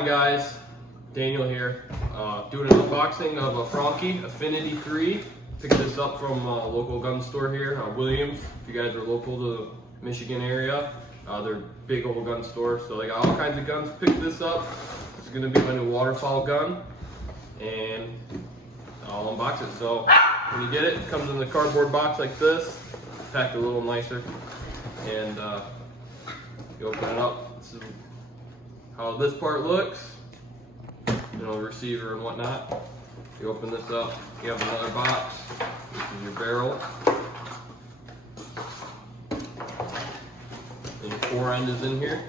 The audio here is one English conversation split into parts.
on, guys? Daniel here, doing an unboxing of a Franchi Affinity 3. Picked this up from a local gun store here, Williams. If you guys are local to the Michigan area, they're a big old gun store, so they got all kinds of guns. Picked this up. It's going to be my new waterfowl gun, and I'll unbox it. So when you get it, it comes in the cardboard box like this, packed a little nicer, and you open it up. This is how this part looks, you know, the receiver and whatnot. You open this up, you have another box. This is your barrel. And your fore end is in here.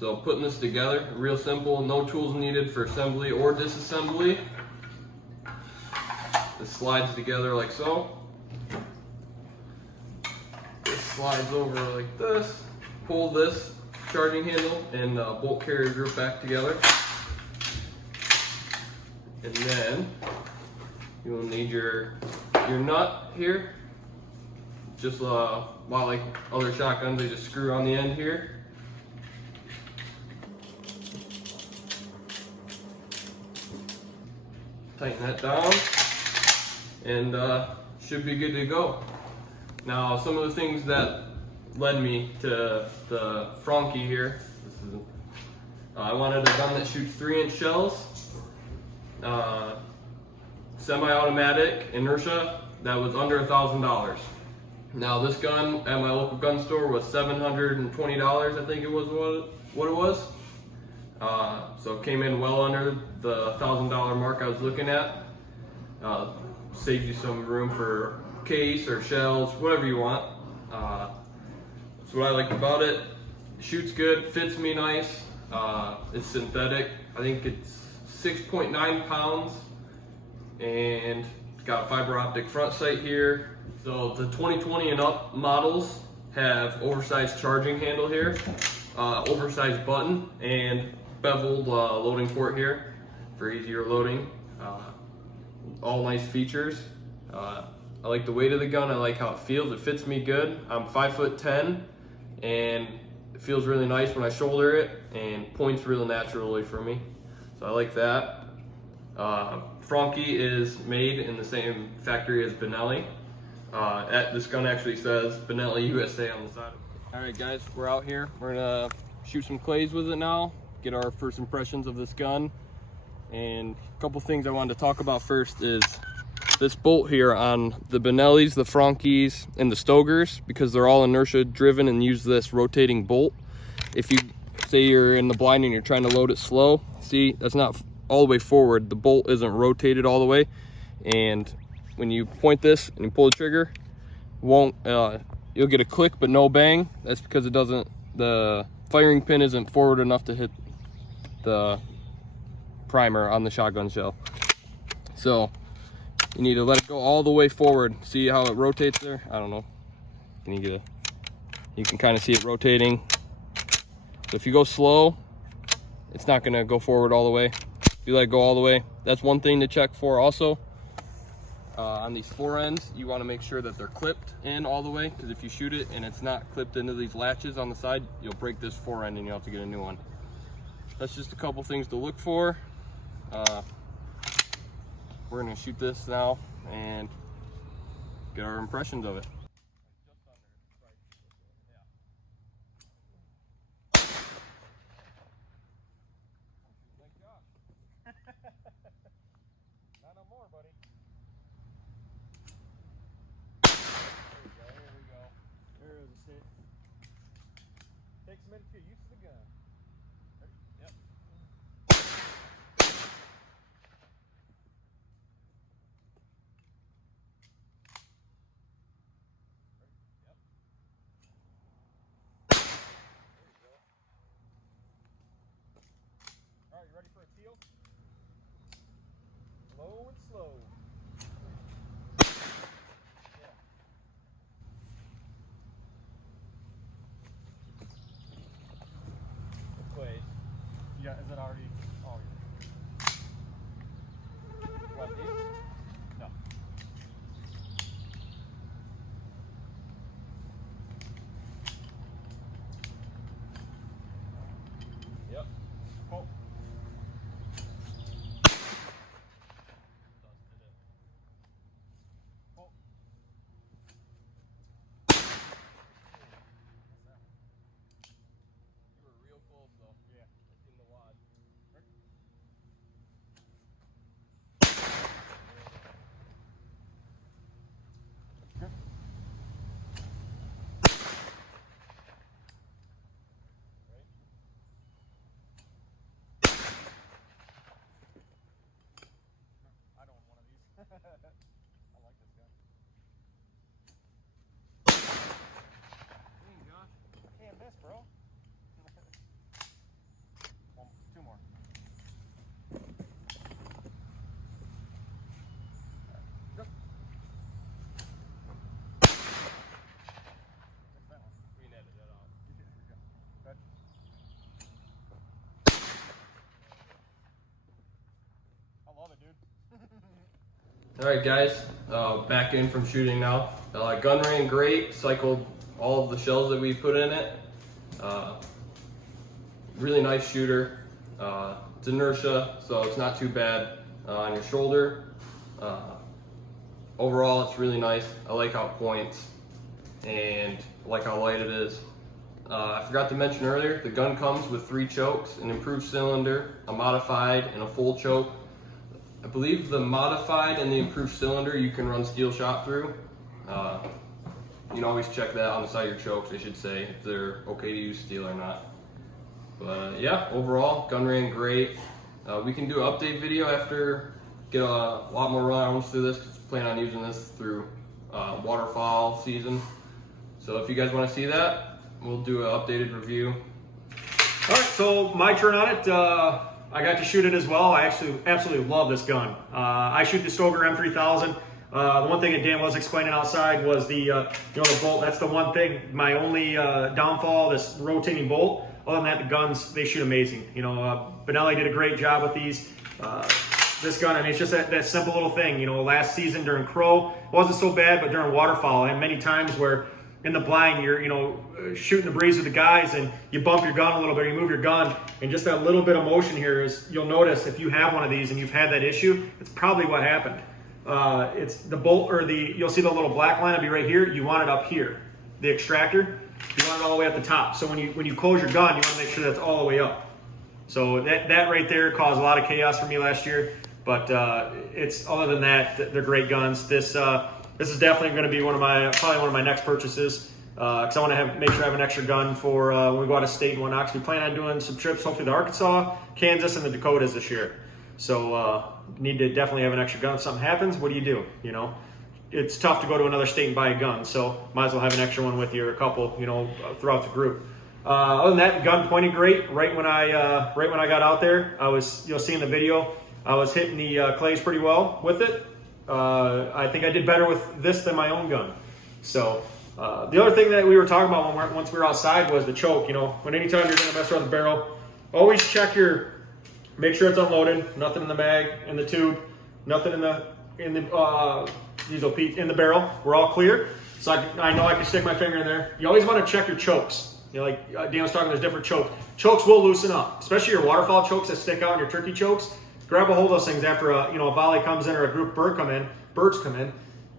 So putting this together, real simple, no tools needed for assembly or disassembly. This slides together like so. This slides over like this. Pull this charging handle and bolt carrier group back together. And then you will need your nut here. Just like other shotguns, they just screw on the end here. Tighten that down, and should be good to go. Now, some of the things that led me to the Franchi here. I wanted a gun that shoots 3-inch shells, semi-automatic, inertia, that was under $1,000. Now, this gun at my local gun store was $720, I think it was what it was. So it came in well under the $1,000 mark I was looking at. Saves you some room for case or shells, whatever you want. That's what I liked about it. Shoots good, fits me nice. It's synthetic. I think it's 6.9 pounds, and it's got a fiber optic front sight here. So the 2020 and up models have oversized charging handle here, oversized button, and beveled loading port here for easier loading. All nice features. I like the weight of the gun. I like how it feels. It fits me good. I'm 5'10", and it feels really nice when I shoulder it, and points really naturally for me. So I like that. Franchi is made in the same factory as Benelli. This gun actually says Benelli USA on the side. All right, guys, we're out here. We're gonna shoot some clays with it now, get our first impressions of this gun. And a couple things I wanted to talk about first is this bolt here on the Benellis, the Franchis, and the Stogers, because they're all inertia driven and use this rotating bolt. If you say you're in the blind and you're trying to load it slow, see, that's not all the way forward. The bolt isn't rotated all the way, and when you point this and you pull the trigger, you'll get a click but no bang. That's because the firing pin isn't forward enough to hit the primer on the shotgun shell. So you need to let it go all the way forward. See how it rotates there? I don't know. You can kind of see it rotating. So if you go slow, it's not gonna go forward all the way. If you let it go all the way, that's one thing to check for also. On these fore ends, you want to make sure that they're clipped in all the way, because if you shoot it and it's not clipped into these latches on the side, you'll break this fore end and you'll have to get a new one. That's just a couple things to look for. We're going to shoot this now and get our impressions of it. Not no more, buddy. There we go. There is it. Takes a minute to get used to the gun. Ready? Yep. All right, you ready for a teal? Low and slow. Yeah. The clay. Yeah, is it already? Oh, yeah. What, these? No. Yep. All right, guys, back in from shooting now. Gun ran great, cycled all of the shells that we put in it. Really nice shooter. It's inertia, so it's not too bad on your shoulder. Overall, it's really nice. I like how it points, and I like how light it is. I forgot to mention earlier, the gun comes with 3 chokes, an improved cylinder, a modified, and a full choke. I believe the modified and the improved cylinder you can run steel shot through. You can always check that on the side of your chokes, I should say, if they're okay to use steel or not. But yeah, overall, gun ran great. We can do an update video after get a lot more rounds through this, because I plan on using this through waterfowl season. So if you guys want to see that, we'll do an updated review. All right, so my turn on it. I got to shoot it as well. I actually absolutely love this gun. I shoot the Stoker M3000. The one thing that Dan was explaining outside was the the bolt. That's the one thing. My only downfall, this rotating bolt. Other than that, the guns, they shoot amazing. Benelli did a great job with these. This gun, I mean, it's just that simple little thing. Last season during Crow, it wasn't so bad, but during waterfowl, I had many times where in the blind, you're shooting the breeze with the guys, and you bump your gun a little bit, you move your gun, and just that little bit of motion here is, you'll notice if you have one of these and you've had that issue, it's probably what happened. It's the bolt, or you'll see the little black line will be right here. You want it up here, the extractor. You want it all the way at the top. So when you close your gun, you want to make sure that's all the way up. So that right there caused a lot of chaos for me last year. But it's, other than that, they're great guns. This is definitely going to be probably one of my next purchases, because I want to make sure I have an extra gun for when we go out of state and whatnot. Because we plan on doing some trips, hopefully to Arkansas, Kansas, and the Dakotas this year. So need to definitely have an extra gun. If something happens, what do you do? It's tough to go to another state and buy a gun, so might as well have an extra one with you, or a couple, throughout the group. Other than that, the gun pointed great. Right when I got out there, I was, seeing the video, I was hitting the clays pretty well with it. I think I did better with this than my own gun. So the other thing that we were talking about once we were outside was the choke. When anytime you're going to mess around the barrel, always make sure it's unloaded. Nothing in the mag, in the tube, nothing in the in the barrel. We're all clear. So I know I can stick my finger in there. You always want to check your chokes. Like Dan was talking, there's different chokes. Chokes will loosen up, especially your waterfowl chokes that stick out and your turkey chokes. Grab a hold of those things after a volley comes in or a group birds come in.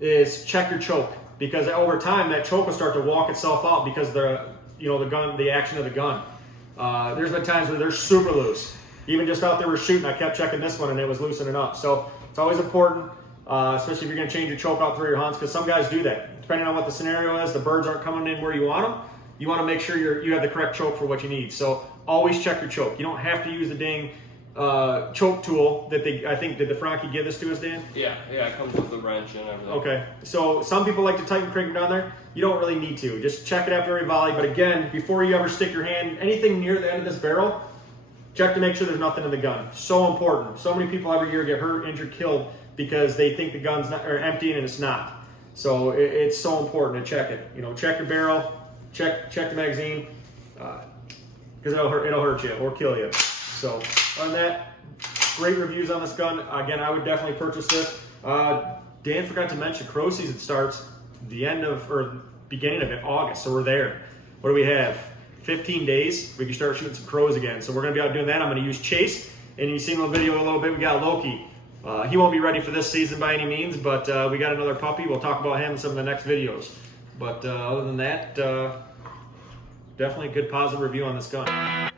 Is check your choke, because over time that choke will start to walk itself out because the action of the gun. There's been times where they're super loose. Even just out there we're shooting, I kept checking this one and it was loosening up. So it's always important, especially if you're going to change your choke out through your hunts, because some guys do that. Depending on what the scenario is, the birds aren't coming in where you want them. You want to make sure you have the correct choke for what you need. So always check your choke. You don't have to use the dang choke tool that I think, did the Franchi give this to us, Dan? Yeah, it comes with the wrench and everything. Okay, so some people like to tighten crank down there. You don't really need to. Just check it after every volley. But again, before you ever stick your hand anything near the end of this barrel, check to make sure there's nothing in the gun. So important. So many people every year get hurt, injured, killed because they think the gun's empty and it's not. So it's so important to check it. Check your barrel, check the magazine, because it'll hurt you or kill you. So on that, great reviews on this gun. Again, I would definitely purchase this. Dan forgot to mention crow season starts beginning of August, so we're there. What do we have? 15 days. We can start shooting some crows again. So we're gonna be out doing that. I'm gonna use Chase, and you've seen the video a little bit. We got Loki. He won't be ready for this season by any means, but we got another puppy. We'll talk about him in some of the next videos. But other than that, definitely a good positive review on this gun.